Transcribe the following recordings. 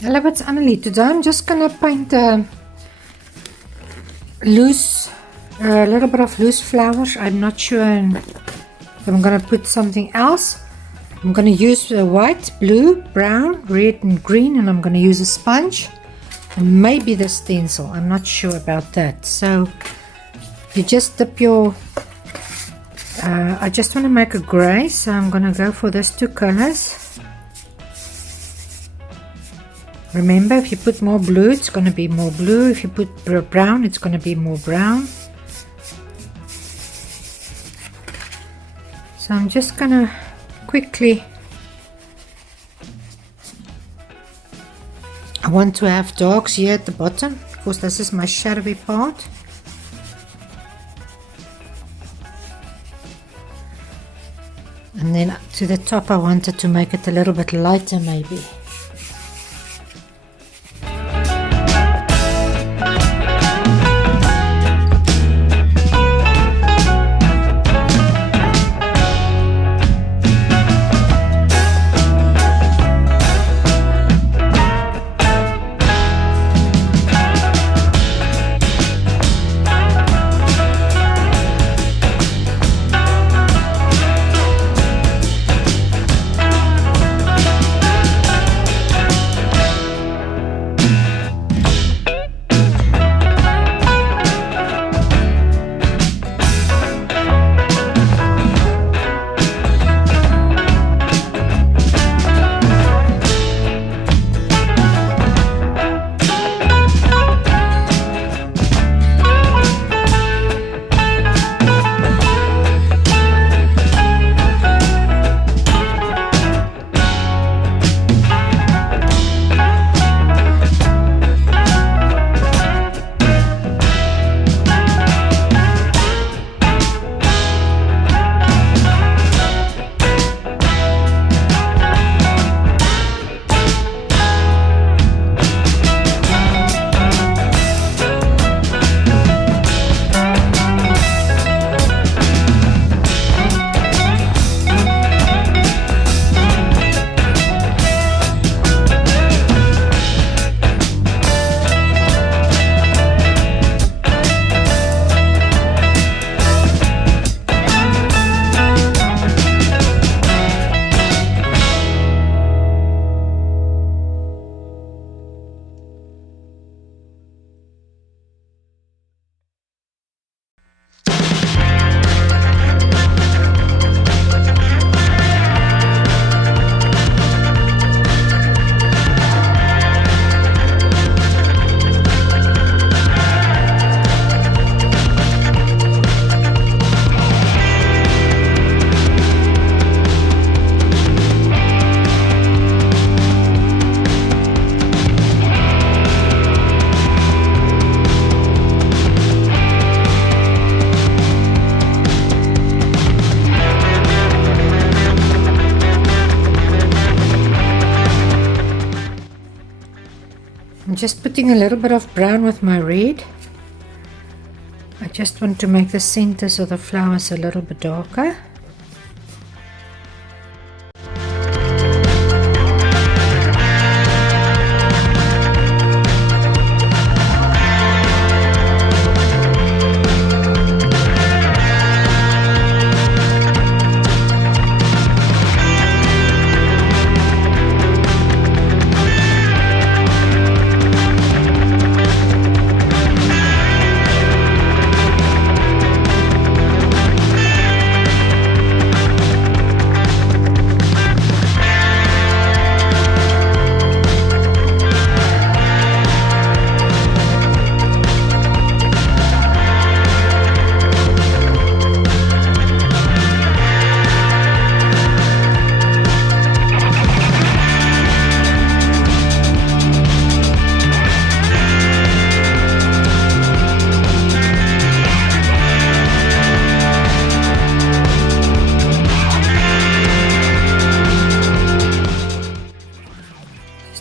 Hello, it's Annelie. Today I'm just gonna paint a little bit of loose flowers. I'm not sure if I'm gonna put something else. I'm gonna use white, blue, brown, red, and green, and I'm gonna use a sponge and maybe the stencil. I'm not sure about that. So you just dip your. I just want to make a gray, so I'm gonna go for those two colors. Remember, if you put more blue, it's going to be more blue. If you put brown, it's going to be more brown. So I'm just going to quickly, I want to have dogs here at the bottom because this is my shadowy part. And then to the top I wanted to make it a little bit lighter maybe. I'm just putting a little bit of brown with my red. I just want to make the centers of the flowers a little bit darker.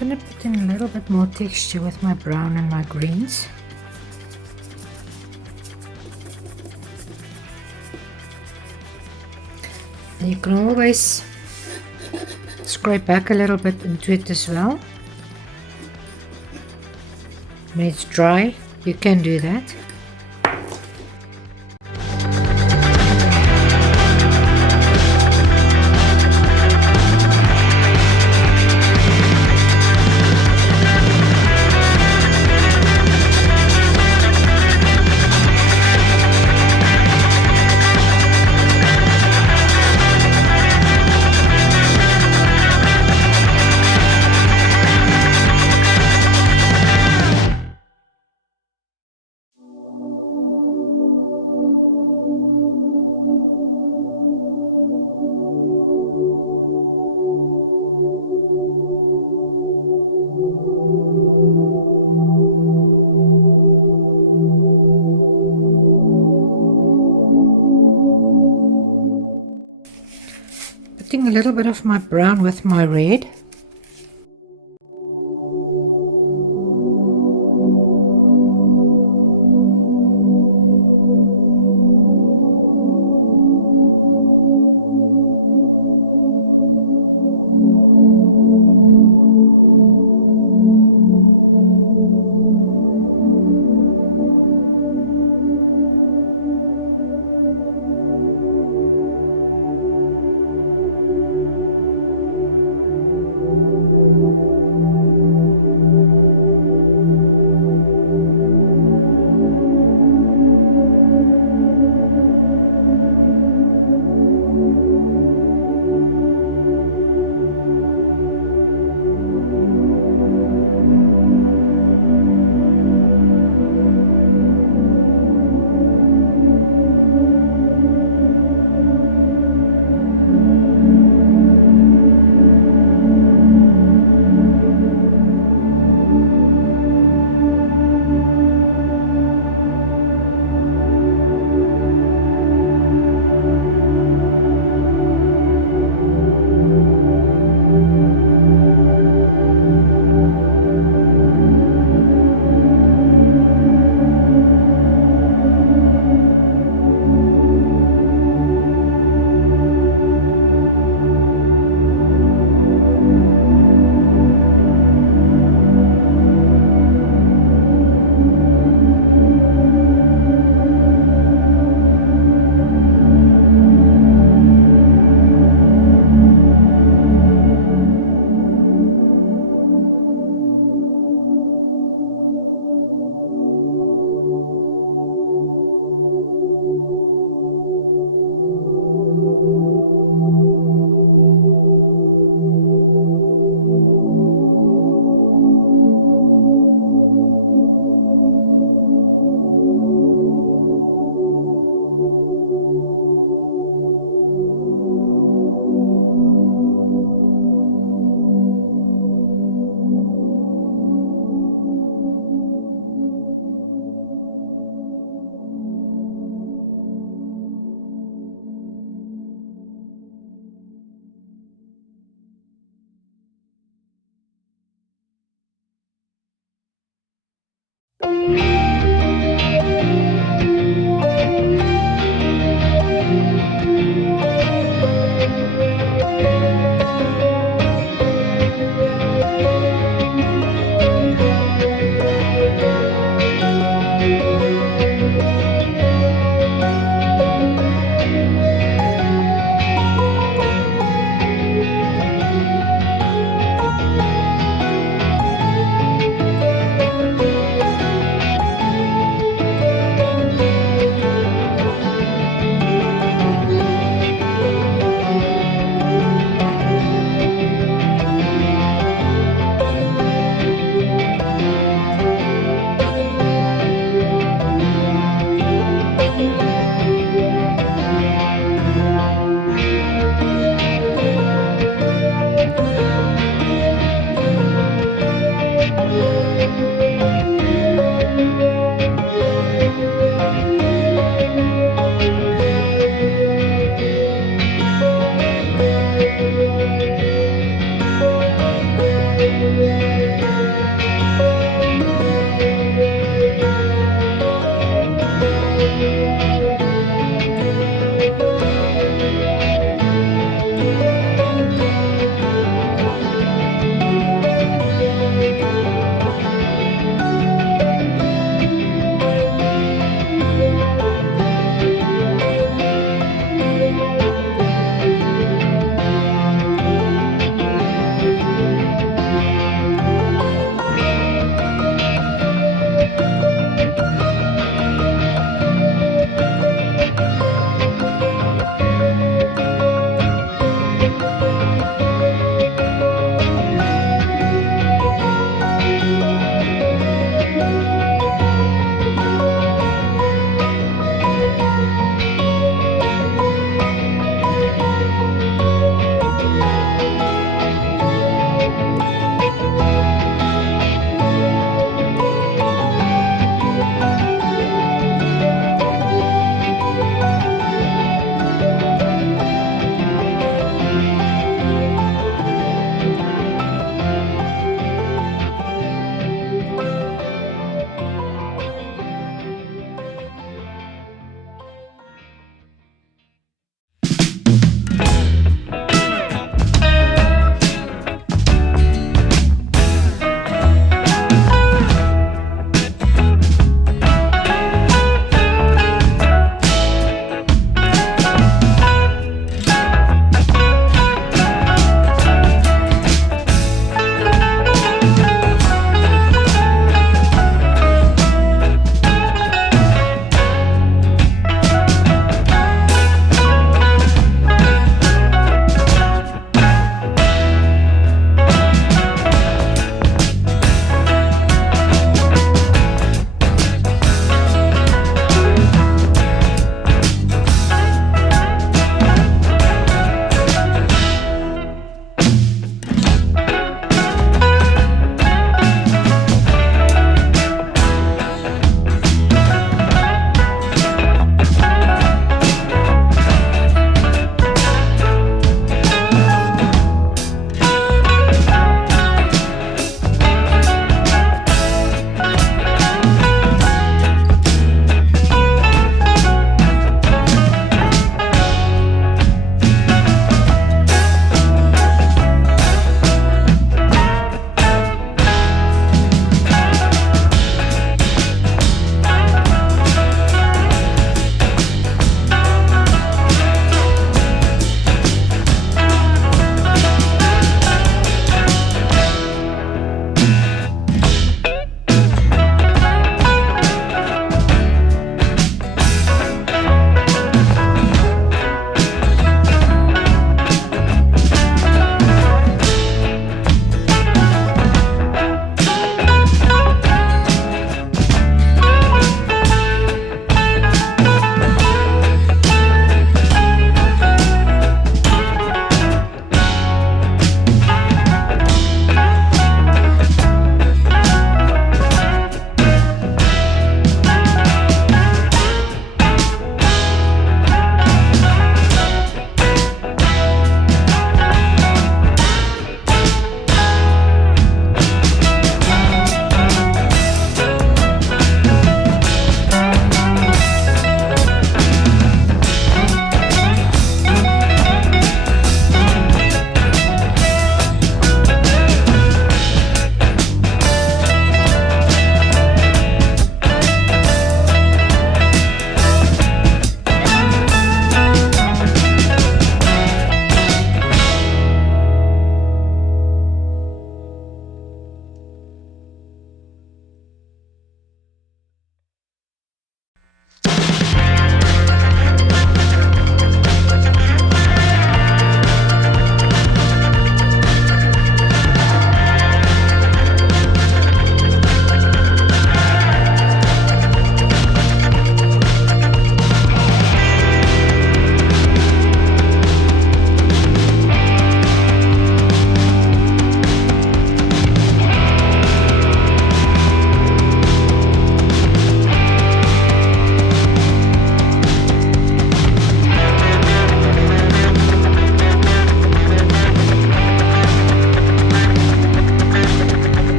I'm going to put in a little bit more texture with my brown and my greens. And you can always scrape back a little bit into it as well. when it's dry, you can do that. Putting a little bit of my brown with my red.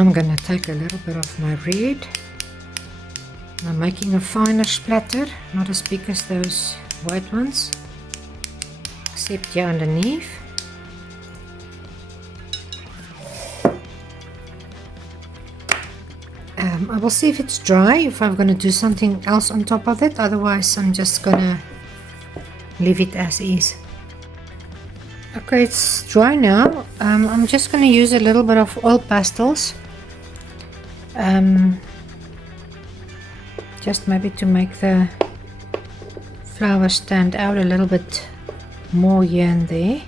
I'm gonna take a little bit of my red. I'm making a finer splatter, not as big as those white ones, except here underneath. I will see if it's dry, if I'm going to do something else on top of it. Otherwise I'm just gonna leave it as is. Okay, it's dry now. I'm just going to use a little bit of oil pastels, just maybe to make the flower stand out a little bit more here and there.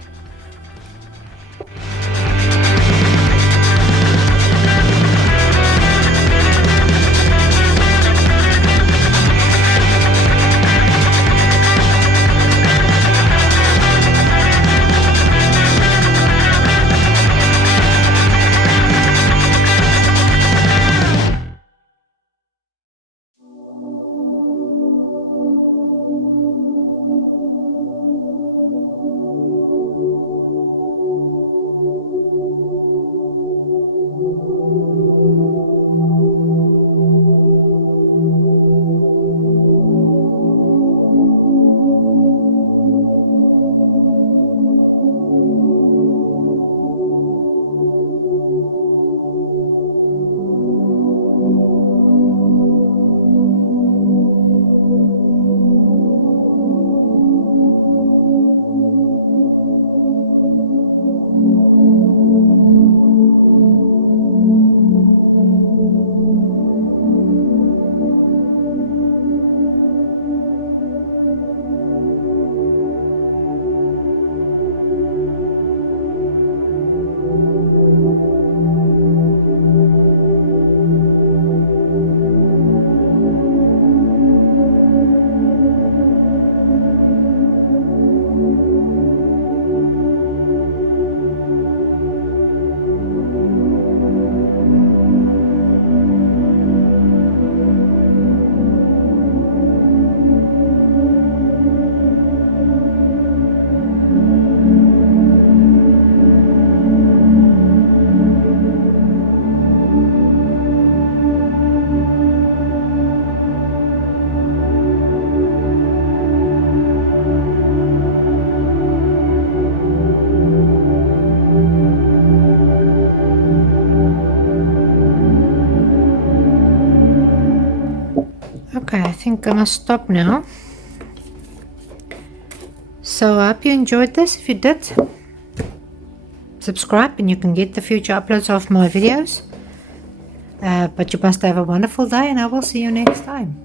Okay, I think I'm gonna stop now. So I hope you enjoyed this. If you did, subscribe and you can get the future uploads of my videos. But you must have a wonderful day, and I will see you next time.